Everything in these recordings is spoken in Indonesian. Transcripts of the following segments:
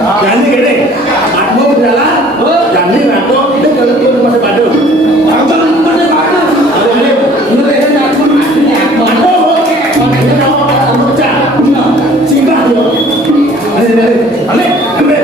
Jangan gini, aku berjalan, jangan aku itu kalau itu masih padu. Aku masih padu. Ini ini aku oke. Ini aku pecah. Singgah dulu. Aku lagi dulu.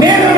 Never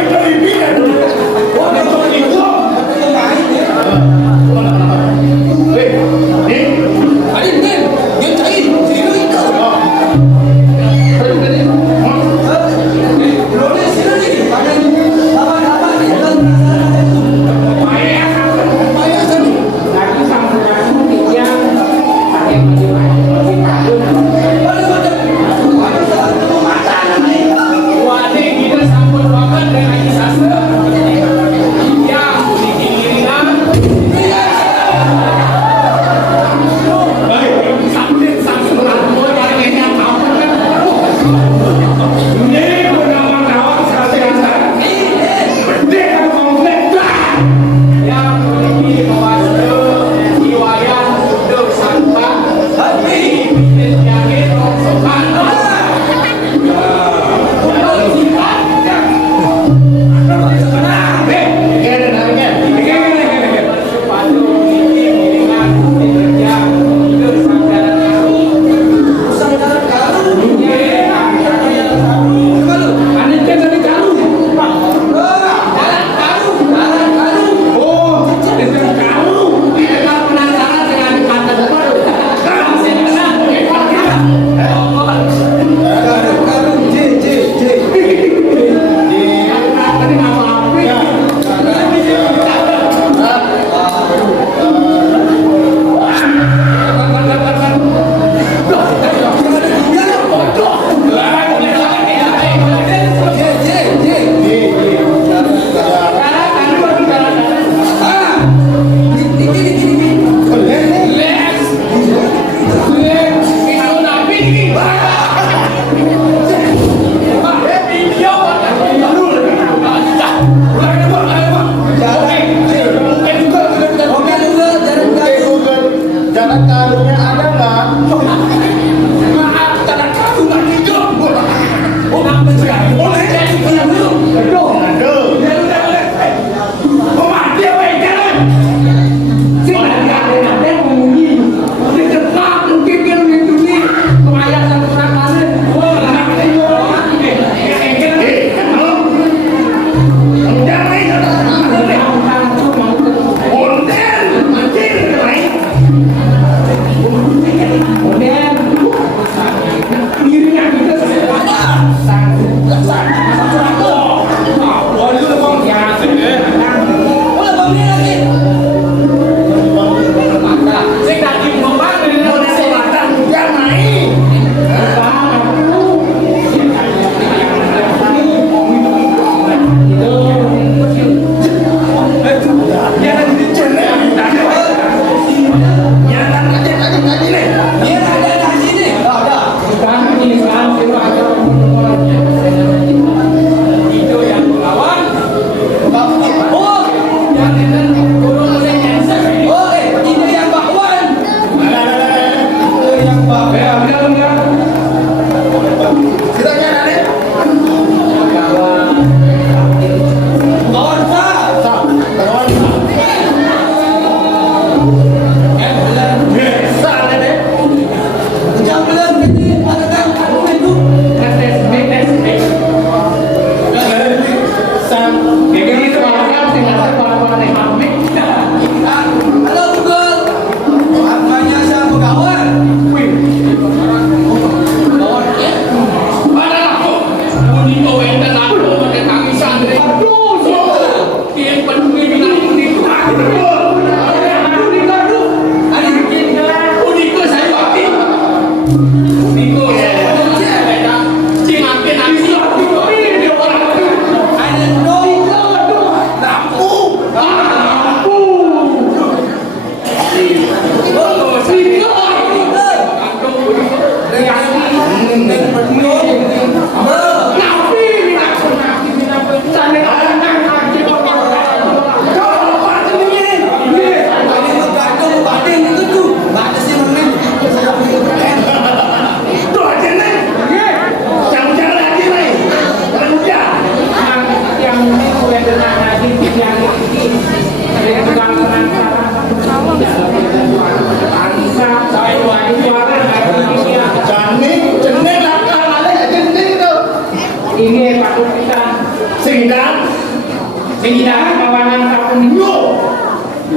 Sehingga kawanan kapun yo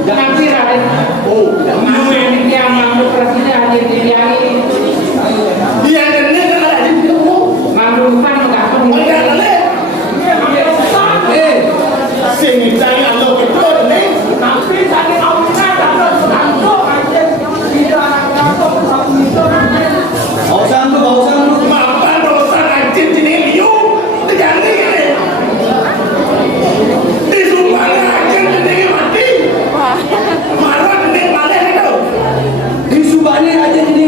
jangan sih Raden. oh Mau yang dia mampu presiden hadir di dia ini. dia kena ada di situ Mampu kan enggak oh ya kale sehingga Allah betul nih tapi sakit awalnya dapat langsung aja tidak langsung satu itu. Bausan lu. apa dosa anjing sini liu terjadi ini di sumpah anjing sini mati marah ini malah itu Di Subani aja jadi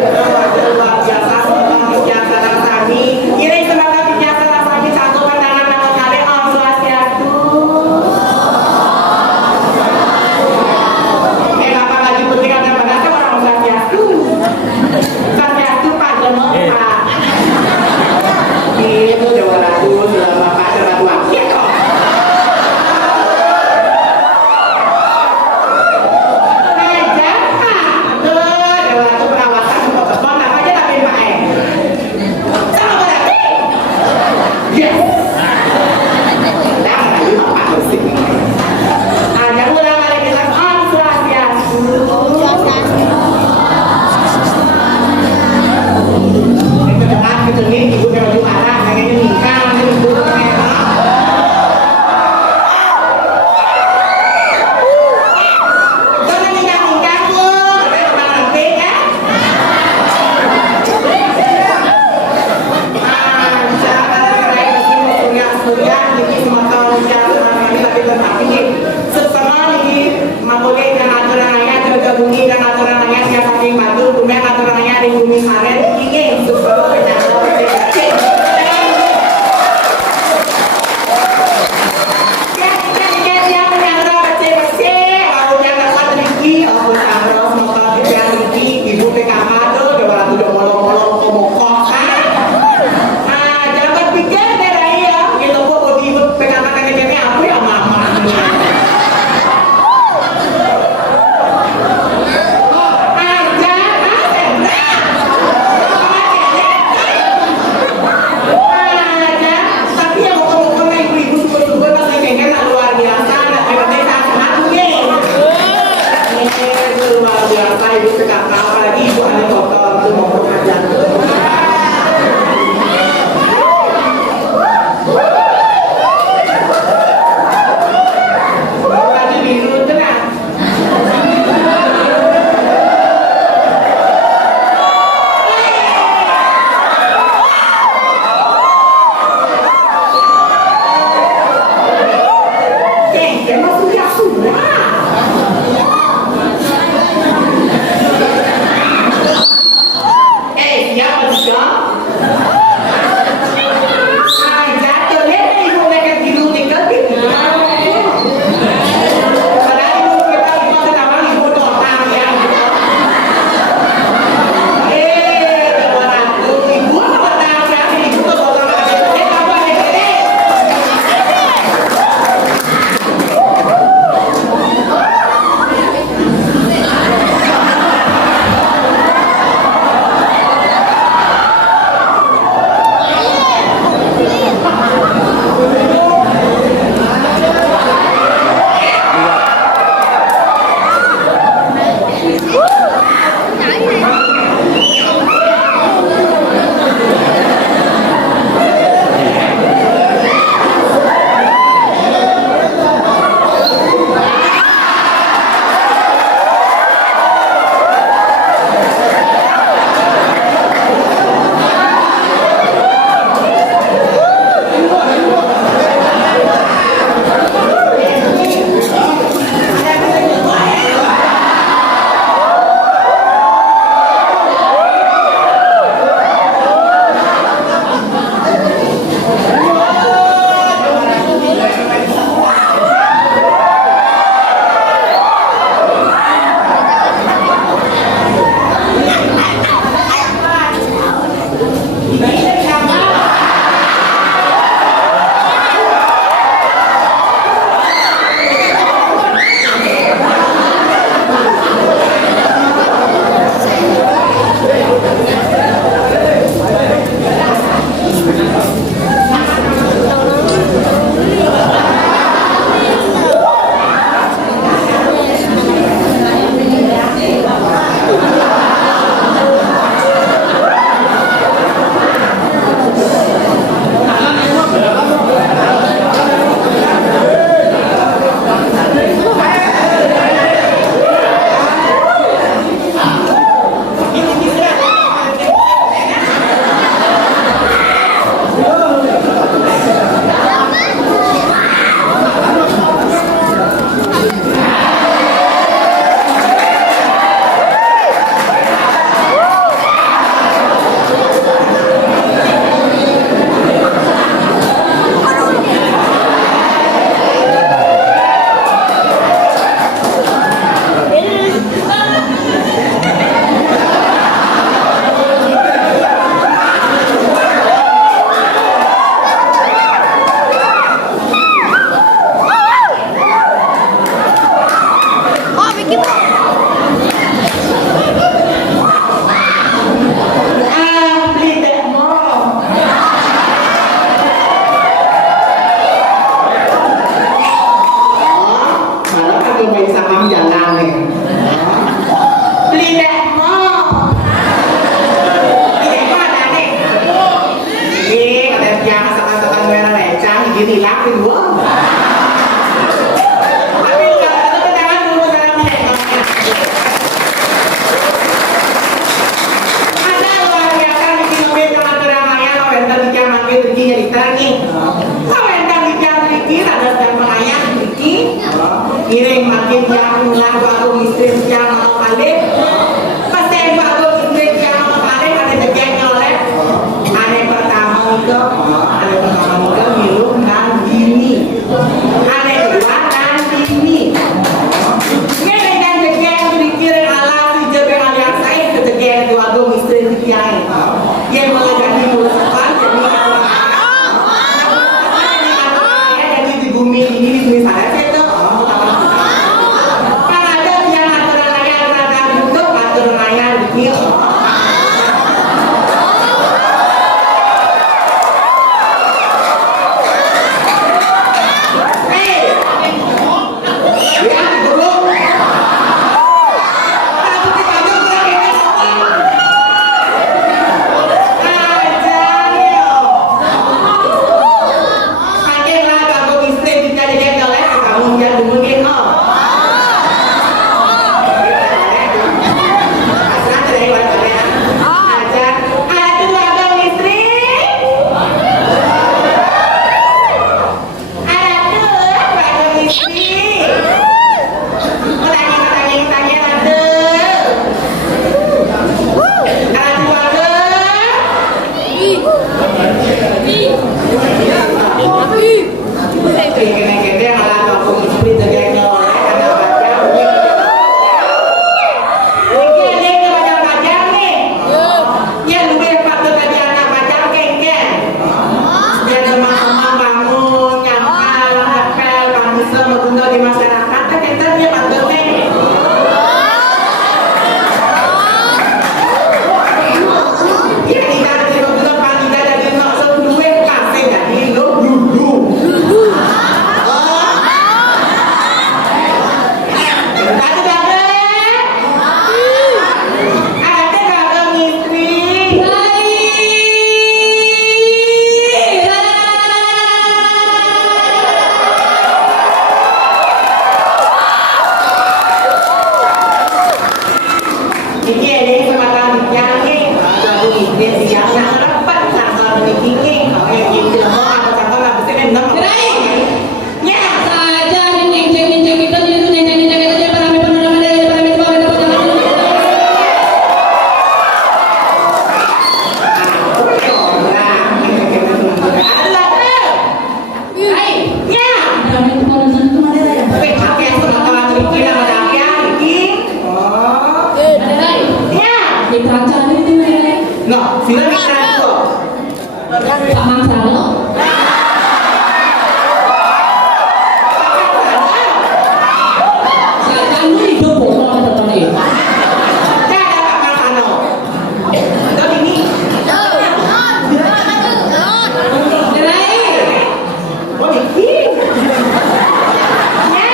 luar biasa semoga biasa rasani iring semoga biasa rasani satu pandangan nama kali Om Swastiastu. Kenapa lagi penting ada pada orang Swastiastu? Swastiastu Pak Jono Pak. Itu Dewa Ratu dalam Bapak Ratu Wakil kok. Aja Pak. Dewa Ratu perawatan mau ke anak baru istri yang mau balik. Pasti yang baru istri yang mau balik ada jegeng oleh. Ada yang pertama itu minum dan gini. Ada yang kedua dan gini. Ini dengan jegeng pikiran Allah si jebeng alias saya ke jegeng dua istri yang yang menjadi musuhan jadi jadi di bumi ini di bumi saya itu kan ada yang aturan raya rada untuk aturan raya di No, si no mi tanto. Sama Salo. Saya kamu hidup bohong atau ini? Saya ada Pak Sano. Itu ini. Gerai. Oh, ini. Ya.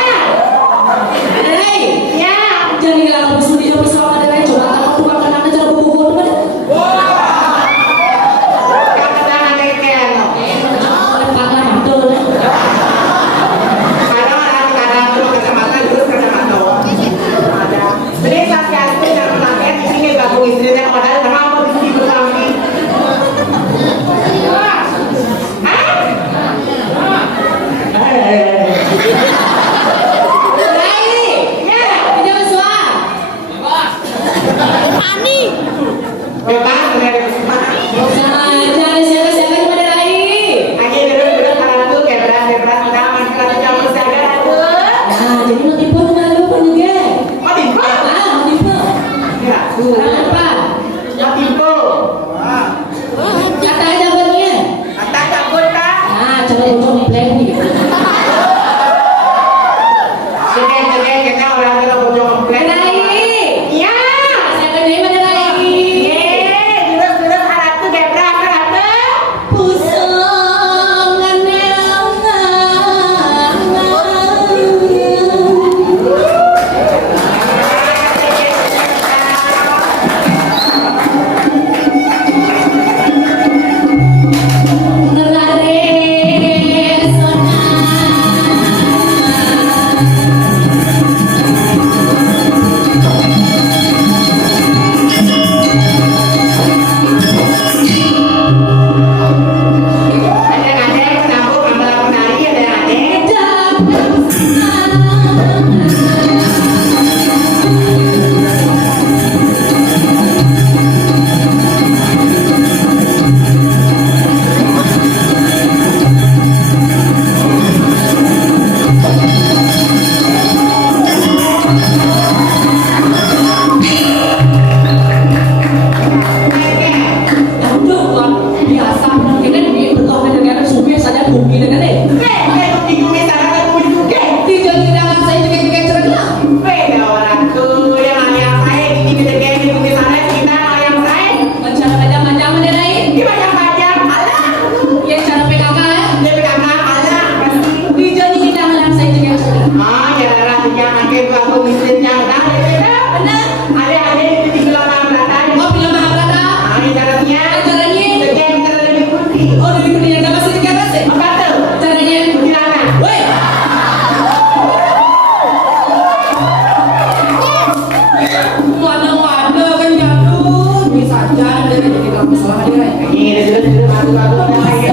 Gerai. Ya. Jangan hilang besok di jam pesawat Gerai. Coba kalau tukang kenangnya jangan bohong teman. Ya. jelas bagus-bagus lagi.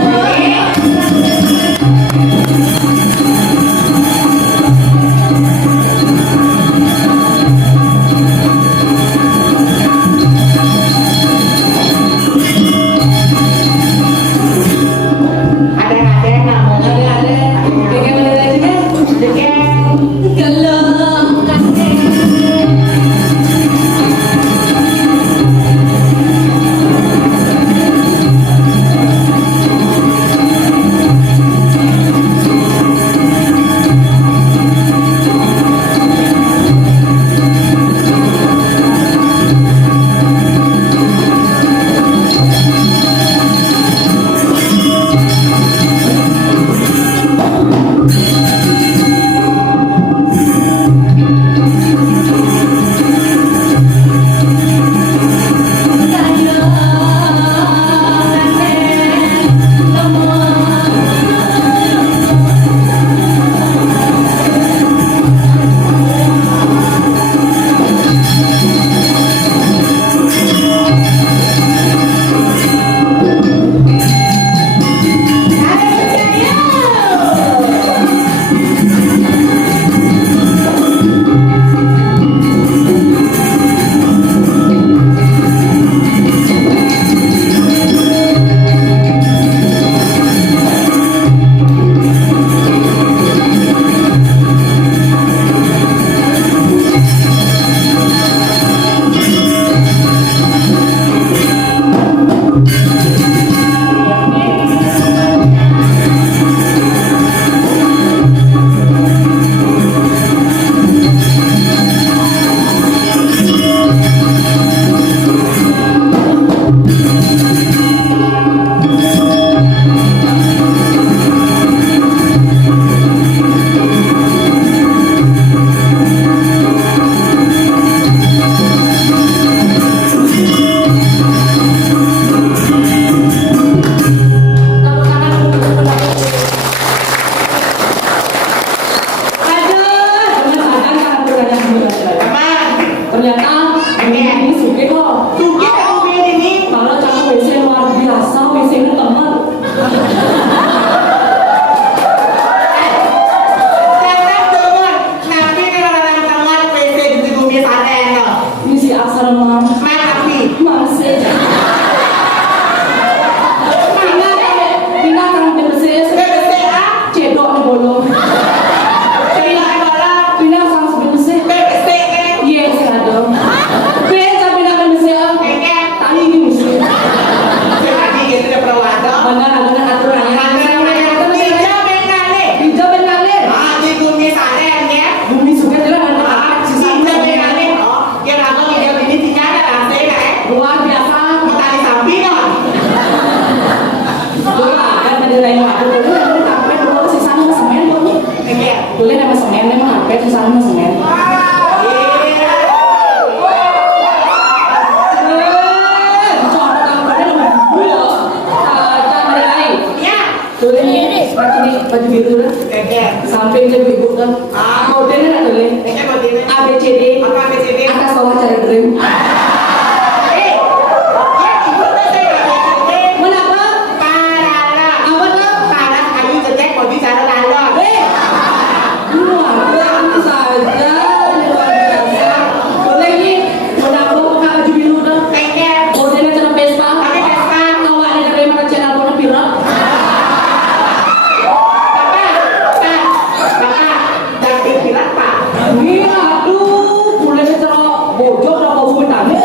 baju biru lah. Samping dia ibu kan. Modelnya nak boleh. ABCD. Apa ABCD? Atas bawah cara dream. Kenapa? Parala. Apa tu? Parala kayu cetek mau bicara lala. Luar saja. Luar biasa. Boleh ni. Kenapa pakai baju biru tu? Modelnya cara Vespa. Awak ni dari mana channel kau nak pirak? Iya, aduh, mulai cara bojok dah kau bertanya.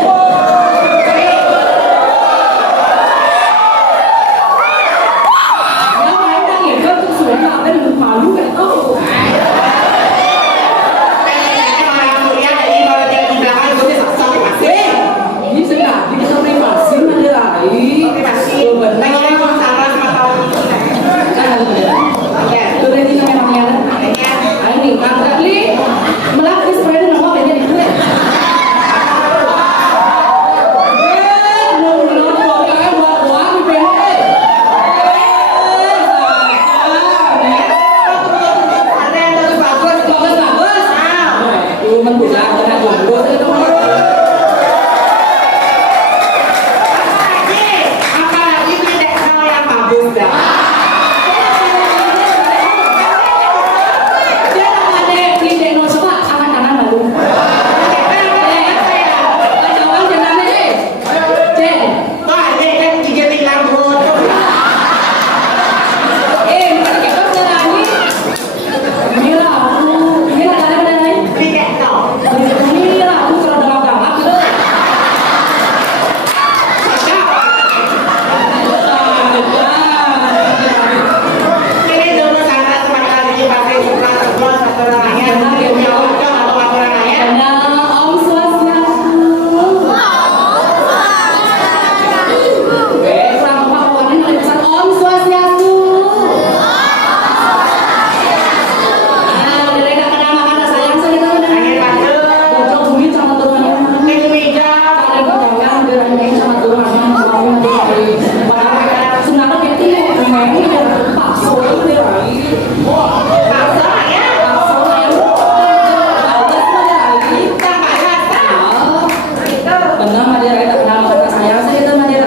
Madera tak kenal kata saya itu Madera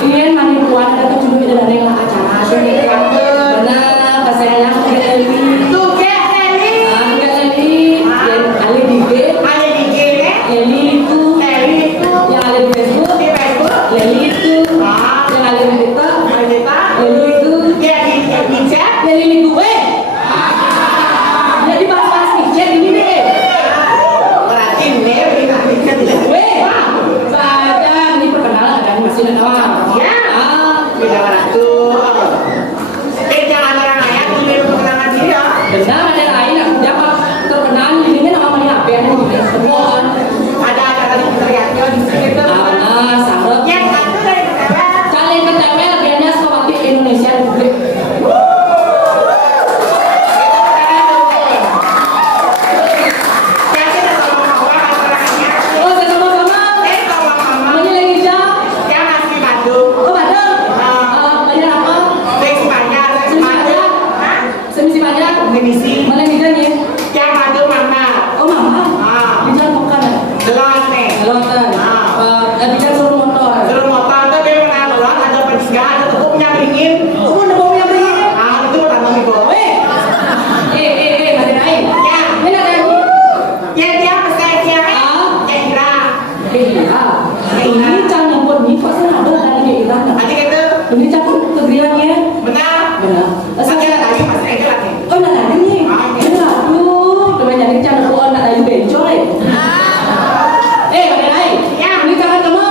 ini mani kuat ada tujuh itu dari lah acara benar pasanya Eli tuh kayak Eli Ali Dige Eli itu yang ada di Facebook Eli itu yang ada di Twitter Eli itu Eli itu jadi bahas nih chat ini deh saja ini perkenalan kan masih ada nama benar ada lain aku dapat terkenal ini nama mana apa yang semua sarap kalian ketemu biasanya sekolah Indonesia Republik oh sama-sama namanya lagi jam oh Badung banyak apa semisi banyak mana bidangnya oh mama bidang bukan Kelantan bidang suruh motor oh ada bau yang beringin ada lain ini ada ini jangan buat ni kok saya ada dari Iran ini cakap kegeriannya benar oh nak ada ni aduh banyak ni jangan buat nak ada bencoy ada lain ini jangan kamu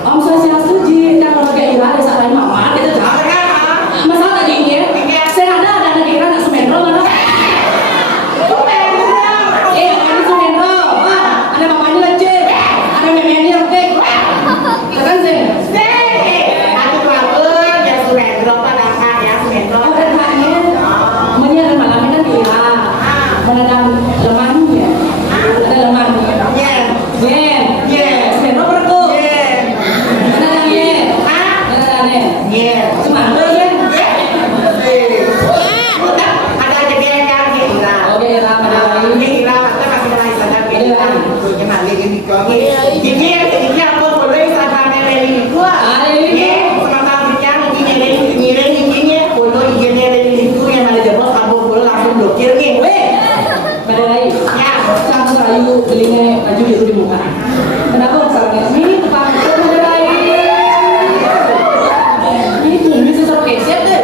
om saya setuju jangan pakai Iran ada salah mama kita jangan masalah tadi ini saya ada dari Iran nak semendro mana ini semendro ada mamanya leceh ada memenya oke katakan saya oh dan haknya namanya ada malamnya di Iran mana ada lemahnya ada lemahnya semendro perlu mana ada semandro oke Iran ada lain pada lain langsung rayu belinya baju biru di muka kenapa masalahnya ini tukang pada lain ini bumi sesuatu keset deh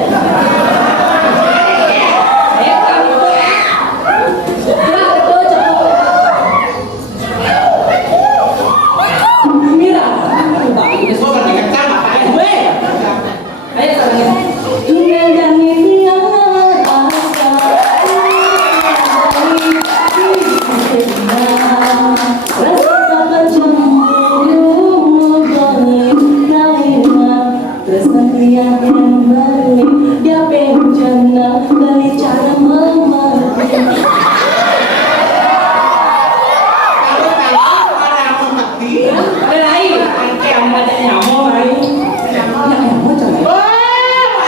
ada lain yang ada nyamuk lain yang nyamuk jangan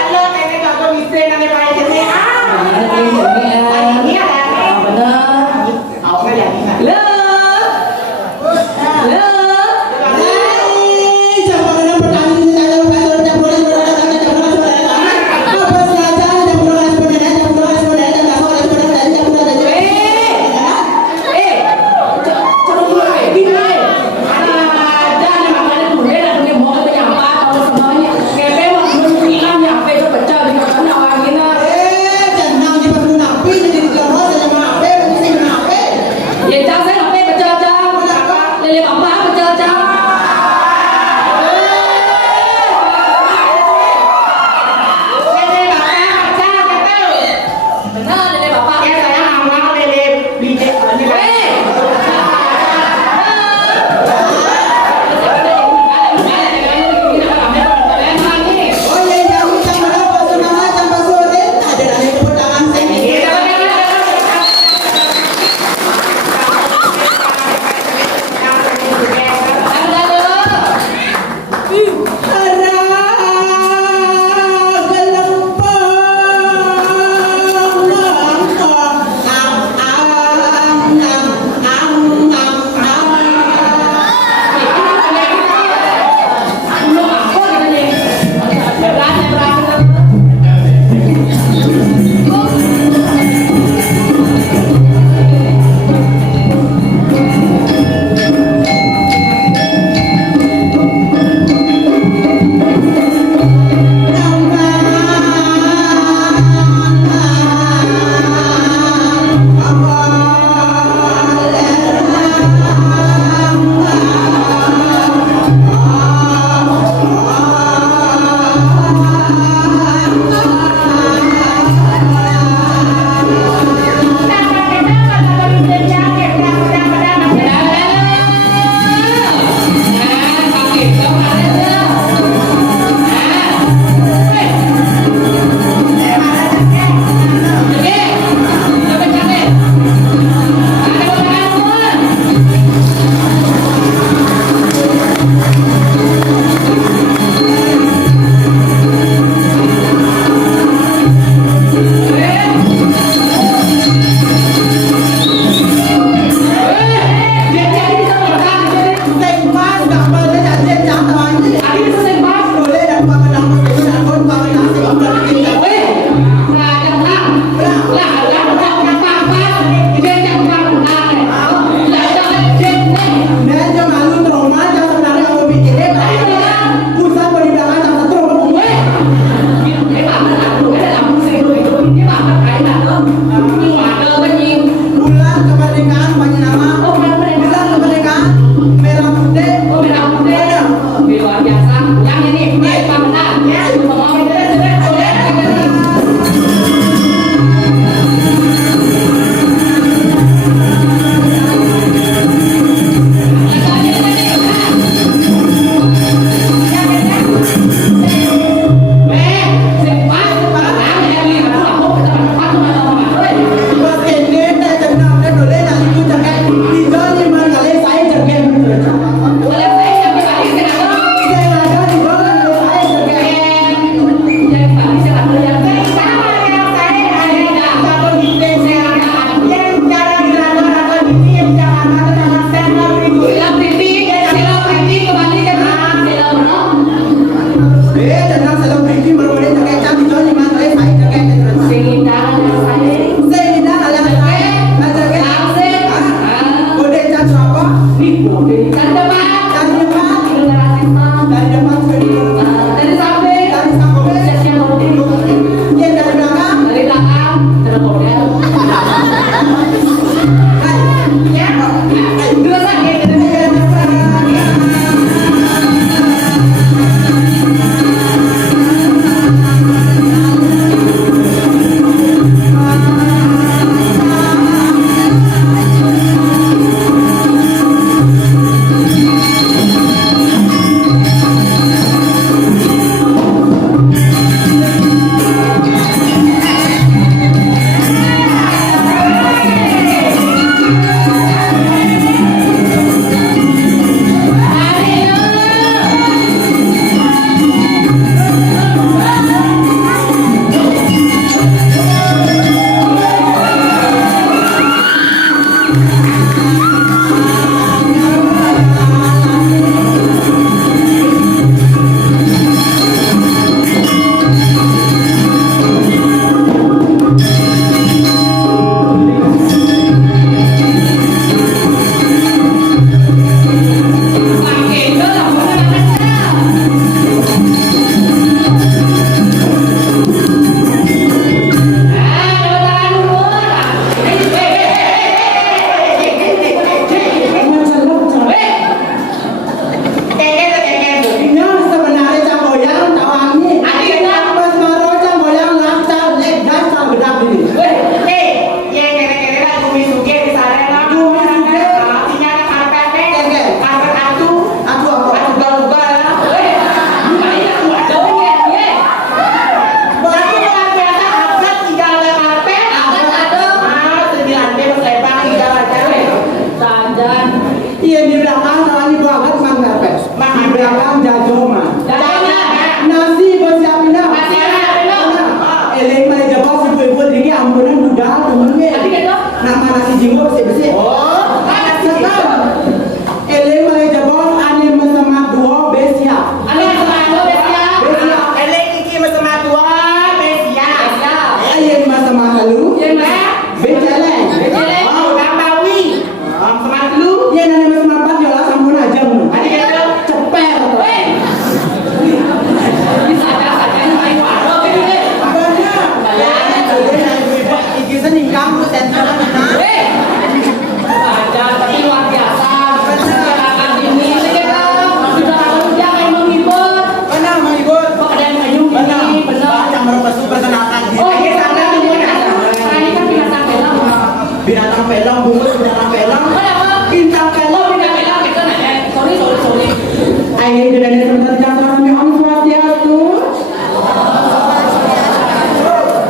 Yang sebentar jangan kami Om Swastiastu.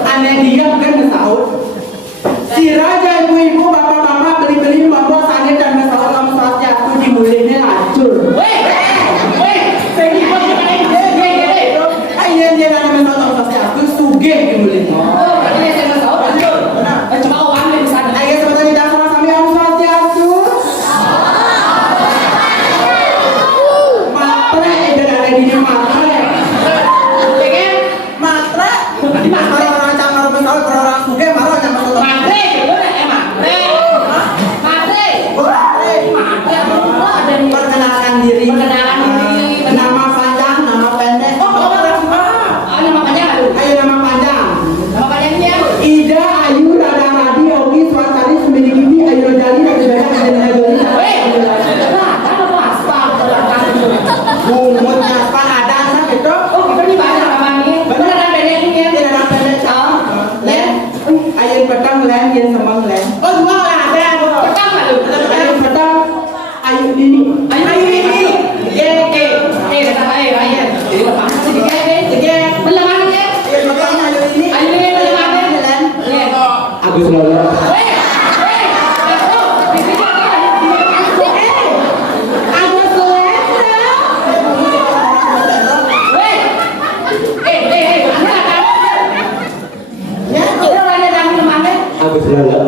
Aneh diam kan ngesaut. Si raja ibu-ibu bapak-bapak beli-beli bawa sanit dan ngesaut Om Swastiastu dimulainya hancur. Dia nak ngesaut Om Swastiastu sugih dimulainya. Ayo sebentar jangan kami Om Swastiastu. Matre itu ada di matre. Matre. Orang-orang camar pesawat, orang-orang sugih baru camar pesawat. Perkenalkan diri. Nama panjang, nama pendek. Ayo nama panjang. Ida Ayu Rada Radi Oki Swastari Semedikiti Ayu Rojali dan Jaya Joli. Umurnya apa ada anak itu? Tidak ada pendek cang. Len. Ayu petang len, yang semang len. Oh semua ada. Ayu petang. Ayu ini. Ayu ini. Agus Lolo. Agus Lolo.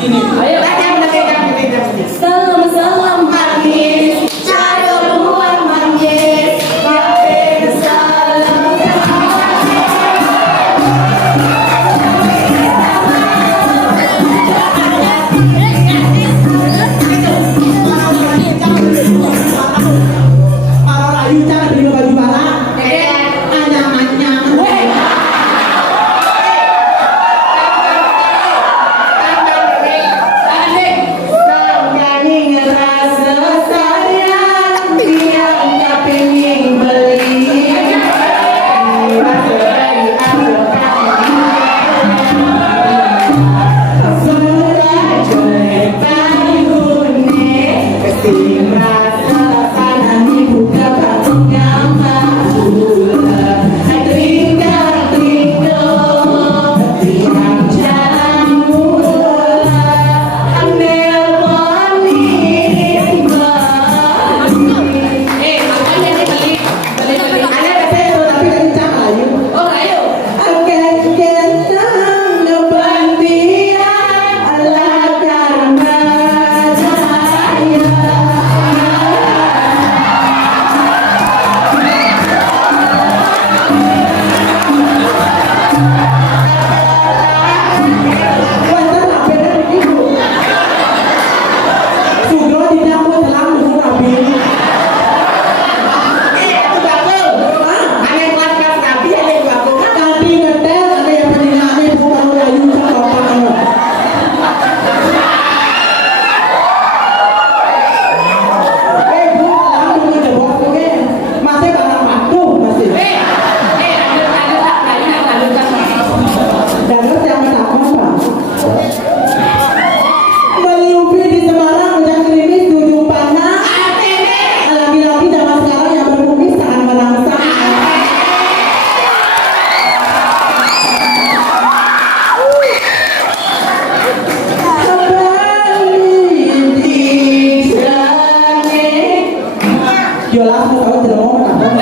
Ayo. Salam manis, caro buah manis, pakai salam. Para rayu jangan beli baju balak. Anyam-anyam. Nyanyi ngerasa sayang, diam gak pengen beli. Sudah jelek bangunnya, kesini rasa kanan dibuka batu nyaman gula. Tringa-tringa, tiang jalan mula, ambil manis manis. Makanya beli. Ada kata itu tapi kencang aja. Oh, ayo. Akan kentang lebantian ala karena saya. Wanita sampai dari ibu. Sugro tidak mau telah menghurapi. Itu bagus. Ada yang kelas-kelas nabi, ada yang bagus. Nabi ngetel, ada yang penilaiannya itu baru rayu sama bapak. Bu, telah dulu jebok oke. Masih barang waktu masih. Dapat yang menakut Pak. Meliupi di Semarang hujan gerimis 7 panas. Lagi-lagi zaman sekarang yang berkumis tahan merangsang. Kembali di sana. Yola aku tahu tidak mau menakut.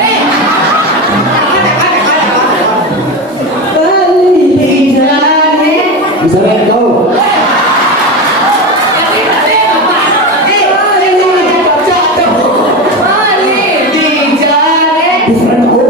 Kembali di sana. Bisa lihat kau. Bisa tahu.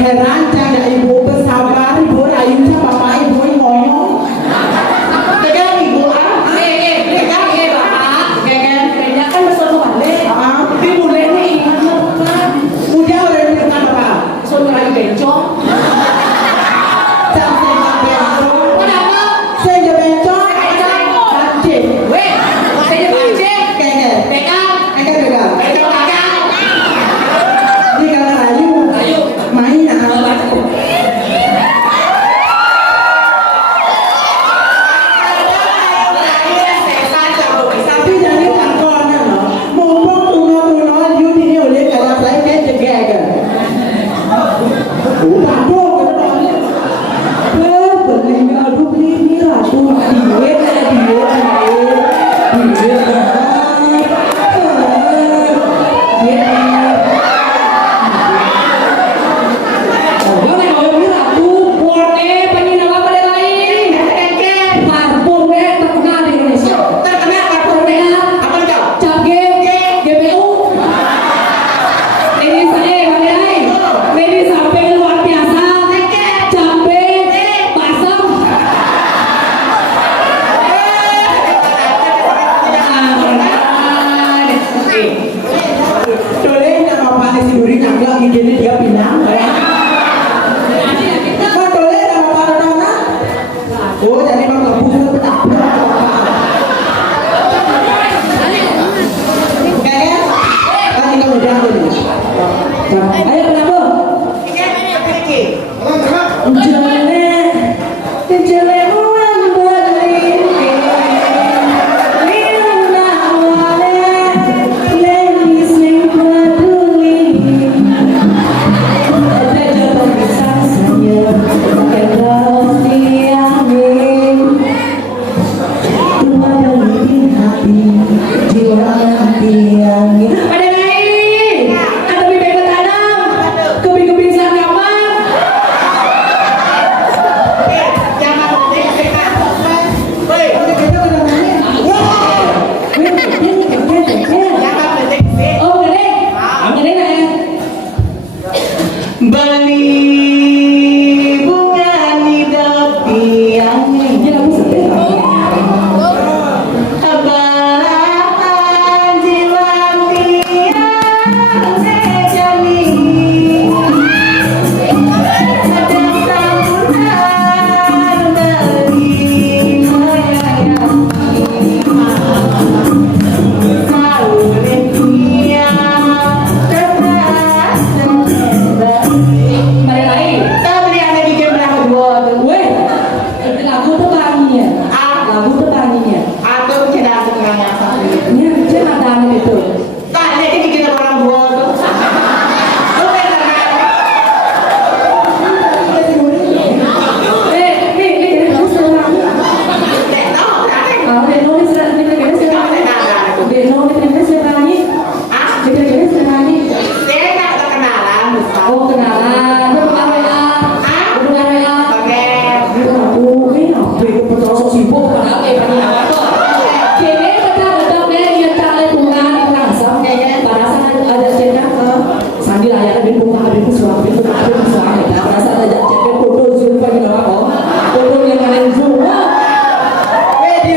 Heran canda ibu bersabar, ibu rayu bapak ibu ngoyong. Tegang ibu ah. Ibu leni muda orang dengan apa? Jam bencong. Saya bencong. Anjing. Kengel. Angkat pegang. Ini kalau rayu. Main ah. Tapi jadi tangkonnya loh. Mumpung tuno-tuno you di oleh kalau saya kayak jegek. Waduh, beli aduh beli ratu diet.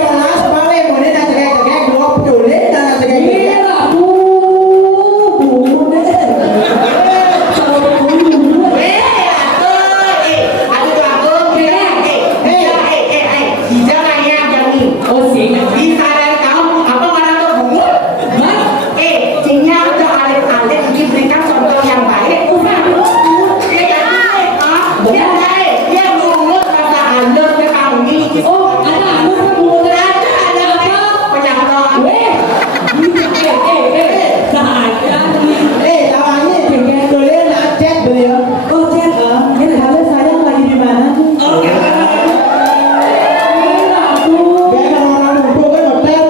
orang sebalik boleh nak cakap dua boleh nak cakap. Iya lah, bu deh. Kalau bu oh sih. Oh, ada anu kan bu ada apa? Saja nih. Lawannya boleh nak chat beliau. Oh, chat. Ini Halo sayang lagi di mana? Iya lah, bu. Biar orang-orang ngumpul kan hotel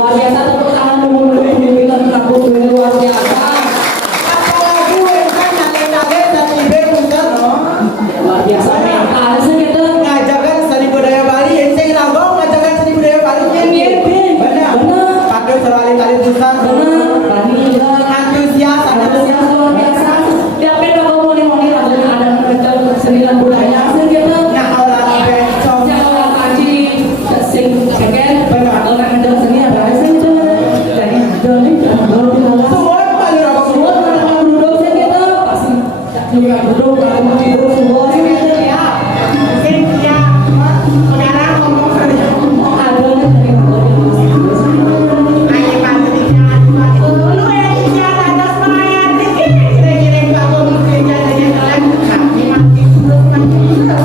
Luar biasa, tepuk tangan dulu pimpinan kampus ini luar biasa. Apalagi kan nale-nale dan ibe punten no. Luar biasa mental sih gitu. Ngajakan seni budaya Bali, yang saya nanggung ngajakan seni budaya Bali. Benar. Pakai selalu tali susah. Benar. Tadi Antusias, antusias luar biasa. Dia pengen ngomong-ngomong lagu yang ada mental seni dan budaya sih gitu. Nah orang bencong. Jangan kaji sing second. Orang ada seni ada sih gitu. Jadi jadi baru dilakukan. Semua paling apa Semua orang duduk sih gitu. Pasti juga duduk kalau tidur semua sih gitu ya. Cynthia, sekarang ngomong saja. Oh ada nih dari Ayo panggilnya, lu yang bicara ada semuanya, kira-kira juga aku bikin jadinya kalian, tapi masih belum ada berita.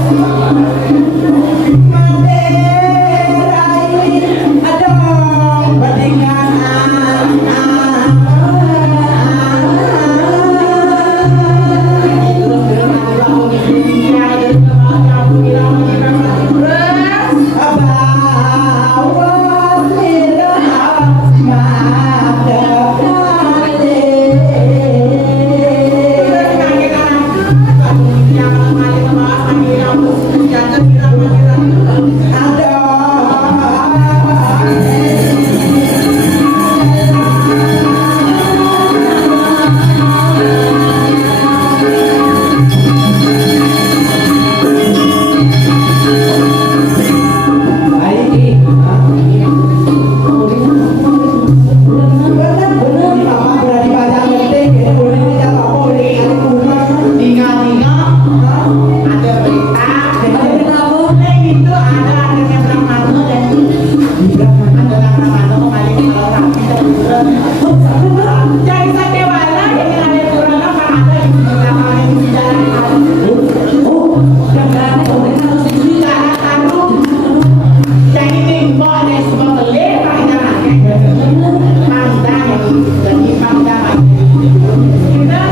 Itu ada akhirnya Brahmano dan ada Brahmano kembali ke rapi dan jadi Satewala yang ada kurang apa ada di belakang di jalan jadi timbo ada semua beli pada rakyat panda jadi panda kita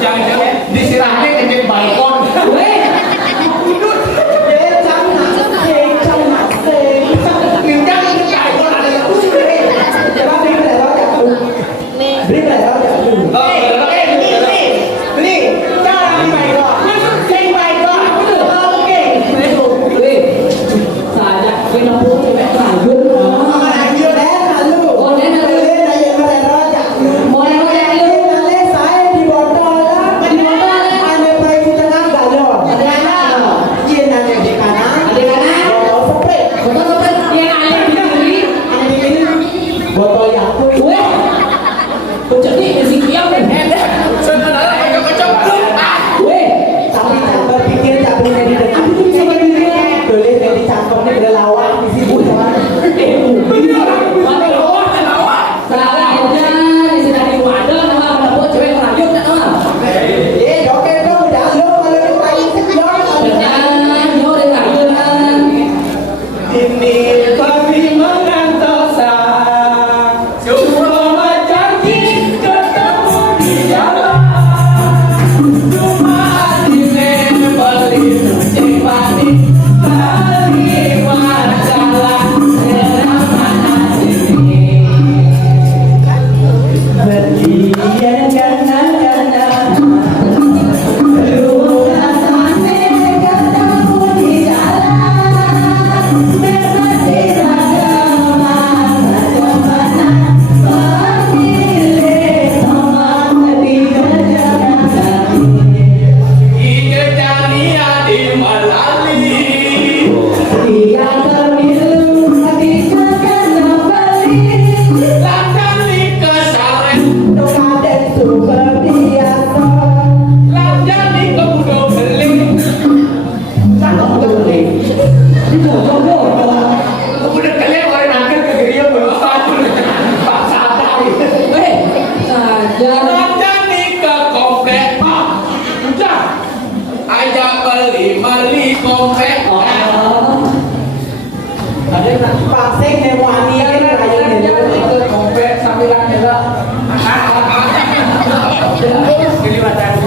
Jangan Lanjut. Ayo deh, lalu. Oh, deh, lalu. Boleh, ayo kalian rojak. Boleh lu. Boleh, saya di botol lah. Di botol lah. Ada bayi di tengah galon. Ada mana? Iya, ada di kanan. Ada mana? Botol spray. Betul betul. Yang ada di kiri. Ada di kiri. Botol Yakult. Weh. Jadi isi dia kan. Weh. Tapi tak berpikir tak boleh didengar. Boleh dicampur nih berlawan di situ. Salah aja di sini di wadah nama ada cewek lanjut tak nama. Oke dong, udah lo kalau dipakai sejauh. Jangan yo de lanjut. Ini kami mengantosa. Cuma janji ketemu di jalan. Cuma di membeli kucing mati. Bagi masalah mana sini. Berdiam karena rumah sampai ketemu di jalan. Berbagi ragam macam-macam. Pemilih teman di kerjaan. Ide jania di Malali. Dia termilu dikatakan kembali. Langkah di kesalahan. Nomaden super biasa. Langkah di kemudian beli. Langkah beli. Kemudian kalian orang angkat ke geria berusaha. Pak sadar. Weh. Saja. Langkah di ke komplek. Udah. Ajak beli komplek. Oh. Ada nak pasang newani kan raya ni ikut komplek sambilan juga. Jadi macam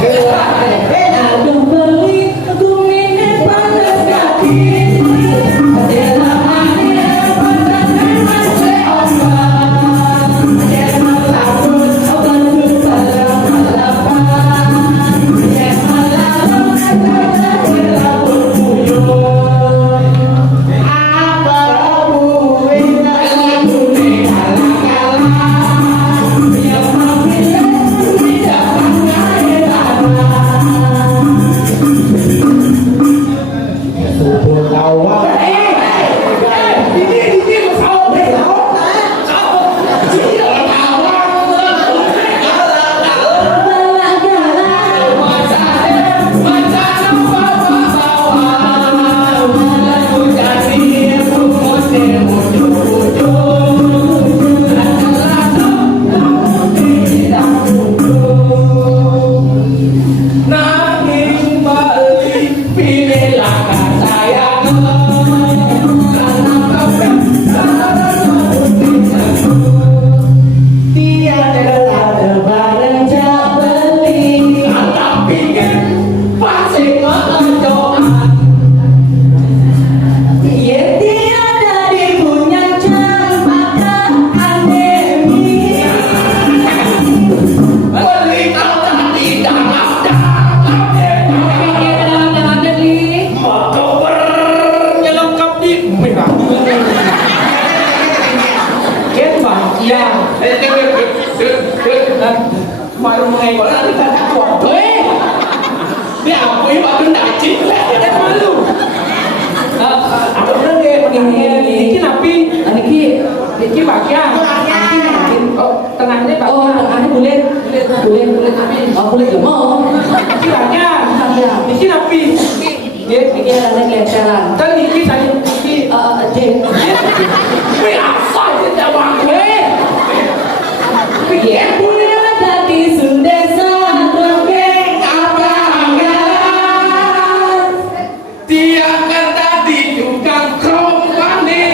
Aduh beli kumine panas kaki. Adela ane panas memang seolah. Adela takut obat salam malapan. Yang malam kata adela bermuyun. apa buina Aku ni kalah-kalah. Yang mampilah tidak pandai lama. Subur lawan. Ini sahur Nanging balik pilihlah sayang. Tiada lebaran jak beli. Tapi kan pasti mendoan. Ya tiada dipunya maka pandemi. Beli kau tak tidak ada. Pikir dalam negeri. Motor bernyelengkap di merah. Kembang yang baru mengekor nanti tak takut. Dia apa yang baru nak cik lah. Dia malu. Apa benar dia ini napi. Ini bagian. Oh tengahnya bagian. Oh, tengahnya bulat. Oh, bulat lemah. Ini bagian. Ini napi. Dia pikir ada kelihatan. Dan ini saya ini. Jen. Wih apa dia jawab? Pikir punya dari Sundesa dongeng abang-abang. Dia kan tadi juga kompani.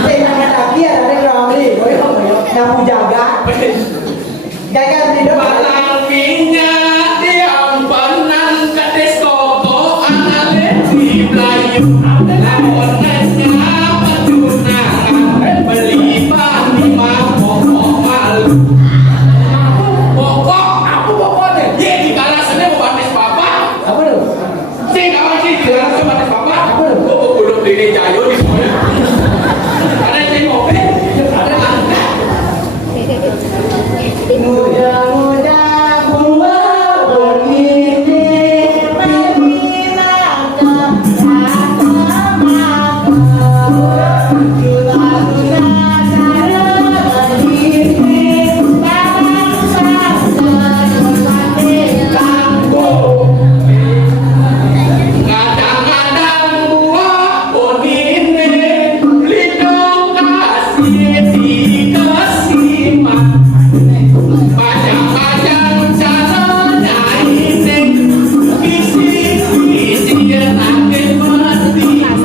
Saya laki ada yang ramai, yang jaga. Jaga di depan. Malamnya diambanan kades koko anale di Melayu. Lawanannya pentunangan beli bani pokok malu. Pokok apa pokoknya? Ye di kalasannya mau batis bapak. Apa tuh? Sing kawan sih di kalasannya batis bapak. Apa tuh? Kok belum diri jayo di sana. Ada yang ngopi, ada anda. Muda-muda buah bermimpi berminaka maka guna-guna cara bermimpi Kadang-kadang buah bonine lidong kasih dikasimat Pajang-pajang caranya ini Kisi-kisi yang akan bertimak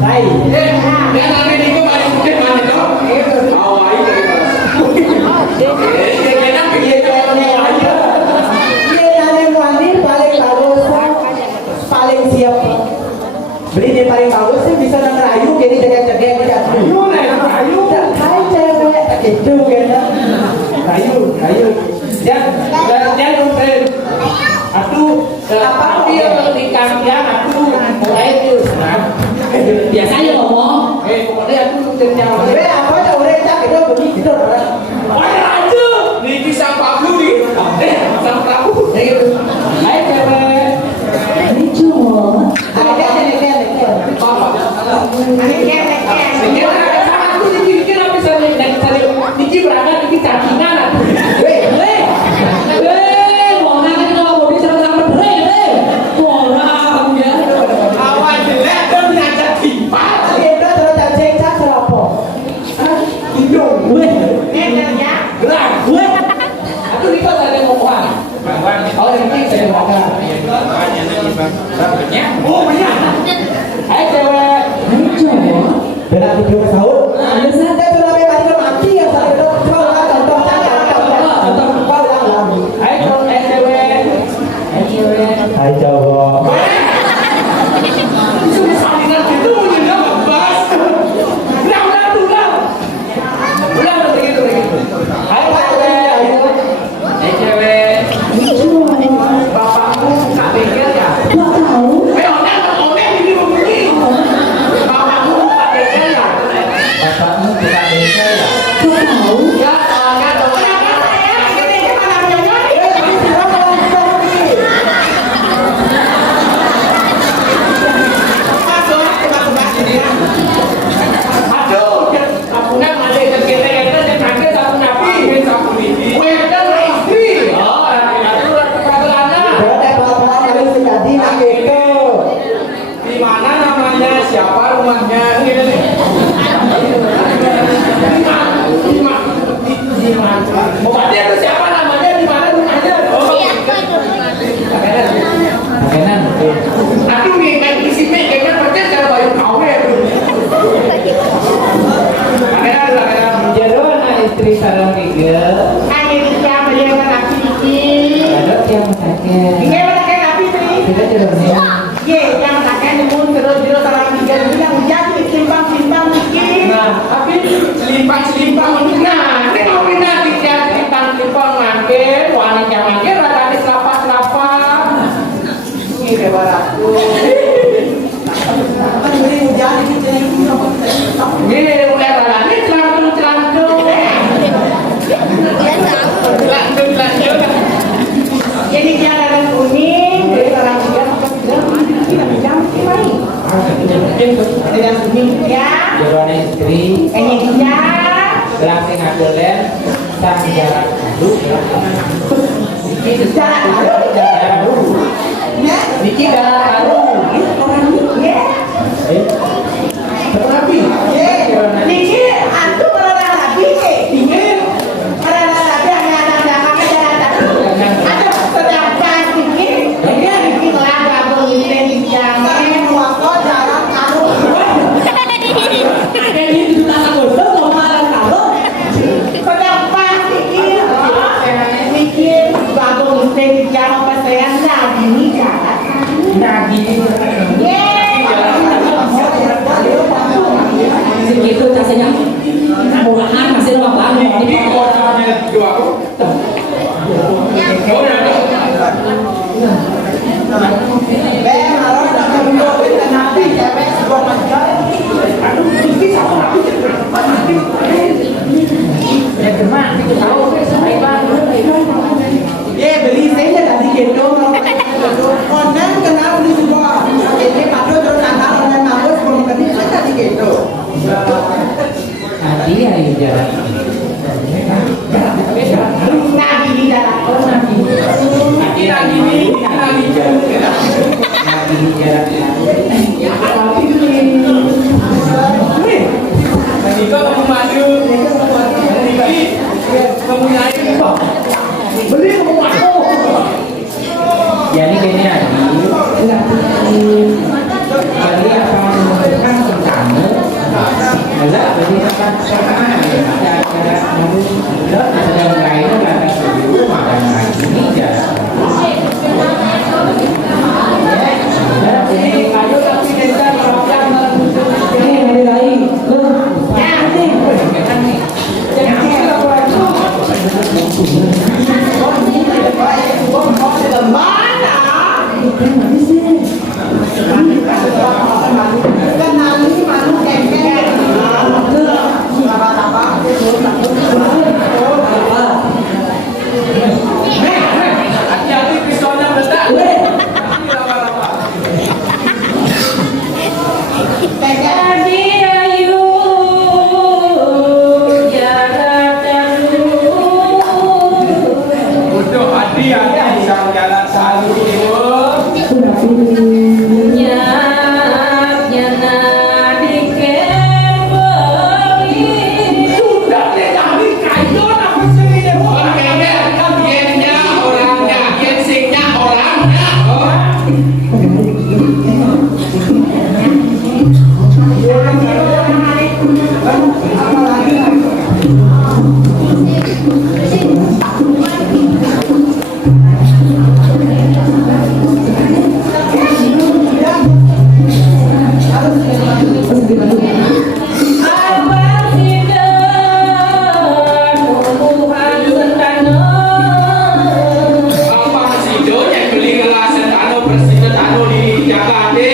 baik. Dan nanti ini kembali mungkin mana dong? Awai dari enak paling siap beli dia paling bagus sih bisa ngerayu jadi jaga-jaga tidak rayu hai cewek itu kan rayu dan friend tapi di kampian aku mulai itu biasanya ngomong pokoknya aku jauh apa aja udah cak itu begitu Wah aja, niki sang Prabu nih, sang Prabu, gitu. Hai cewek, Ini cuma. ada aku dikir-kir apa sih niki berangkat niki cacingan aku. Mau nanya kalau mau bicara sama berdua, orang ya. Awan jelek dan ngajak timpat. itu terus cacing cak serapok Hidung, gerak. Aku nih kok ada ngomongan. Oh ini saya ngomong. Oh banyak. Hai cewek. Ini cuma. dan aku belum tahu Ada sih. saya sudah bebas mati ya saya itu kau lah contoh Hai cewek. hai cowok Sudah salinan gitu punya ngebas. Udah begitu. Hai cewek. Ini cuma. Bapakmu buka bengkel ya? Gak tahu. Oneng ini begini. Bapakmu buka bengkel ya? bapakmu buka bengkel ya Gak tahu. Ya, soalnya dong. Aduh, aku nak ada kegiatan yang kaget aku nabi, aku ini. Wedan istri. Oh, itu peraturannya. berarti pelan-pelan harus terjadi nak itu Di mana namanya? Siapa rumahnya? Ini nih. Di mana? Bapaknya itu siapa namanya? Di mana rumahnya? Oh, makanan aduh nih kayak di sini kayaknya kerja cara bayu kau ya. Jero na istri sarang tiga ada yang menaknya tidak jelasnya Nah, tapi selimpang nah, ini mau pindah tidak selimpang mangke, wanita mangke rada selapas. Ini baraku. Ini mulai rada ini celantung. jadi jangan kuning dari orang tiga tidak kuning ya Jero istri kayaknya dia langsung ngadolen sang jarak dulu jalan Niki dalam karung. ya Tapi Niki, aku pernah nabi ingin pernah nabi hanya ada ada sedangkan Niki Niki lah gabung ini jangan waktu jalan kamu jarak. Nabi di dalam. Oh nabi. Nabi jarak. Niko kamu maju. Kamu nyanyi kok. Beli kamu maju. Jadi gini aja. Jadi akan kan kamu. Ada jadi akan sama. Cara ada sedang lain kan dulu makan ini ya. Ayo tapi desa program ini hari lain. Ya nih. Hati-hati pisaunya meledak. Tadi ayu jarak Untuk hati-hati sang jalan selalu. Sudah deh, jangan kayu apa sih ini? Orangnya, gennya orangnya, gensingnya orangnya. Apa sih do yang beli gelasan tano bersih tano di Jakarta?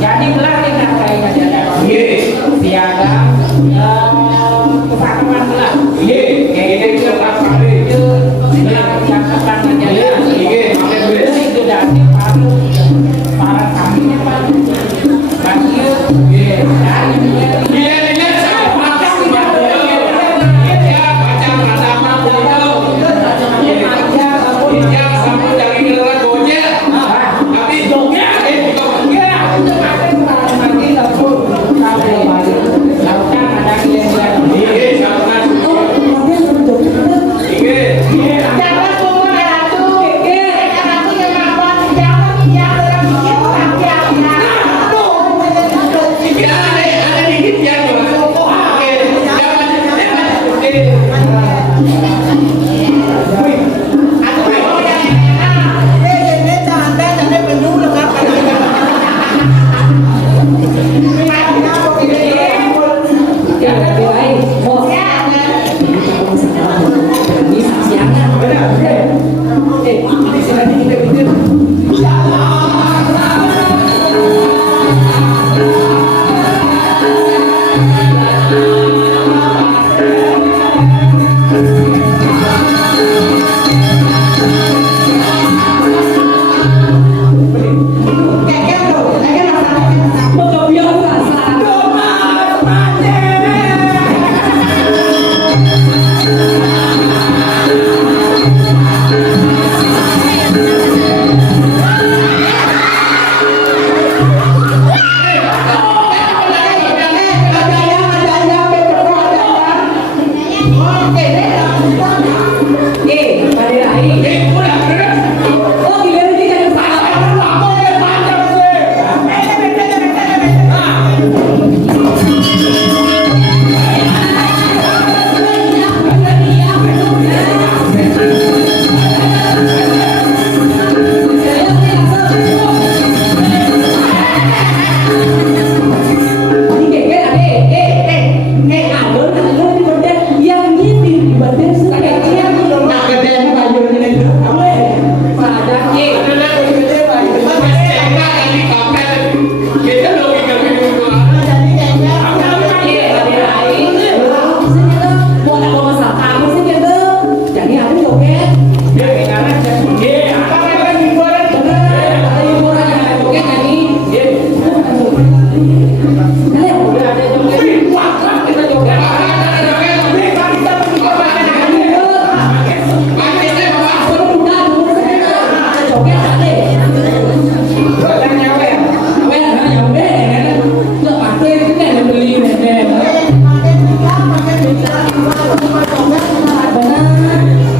Jadi belah dengan kaitan jarak. Tiada kesatuan belah. Kayak gitu apa itu belah yang akan menjadi. Itu dari para kami pak. Bagi Yang ini di badan saya. Nak kedai bayar ni.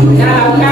dalam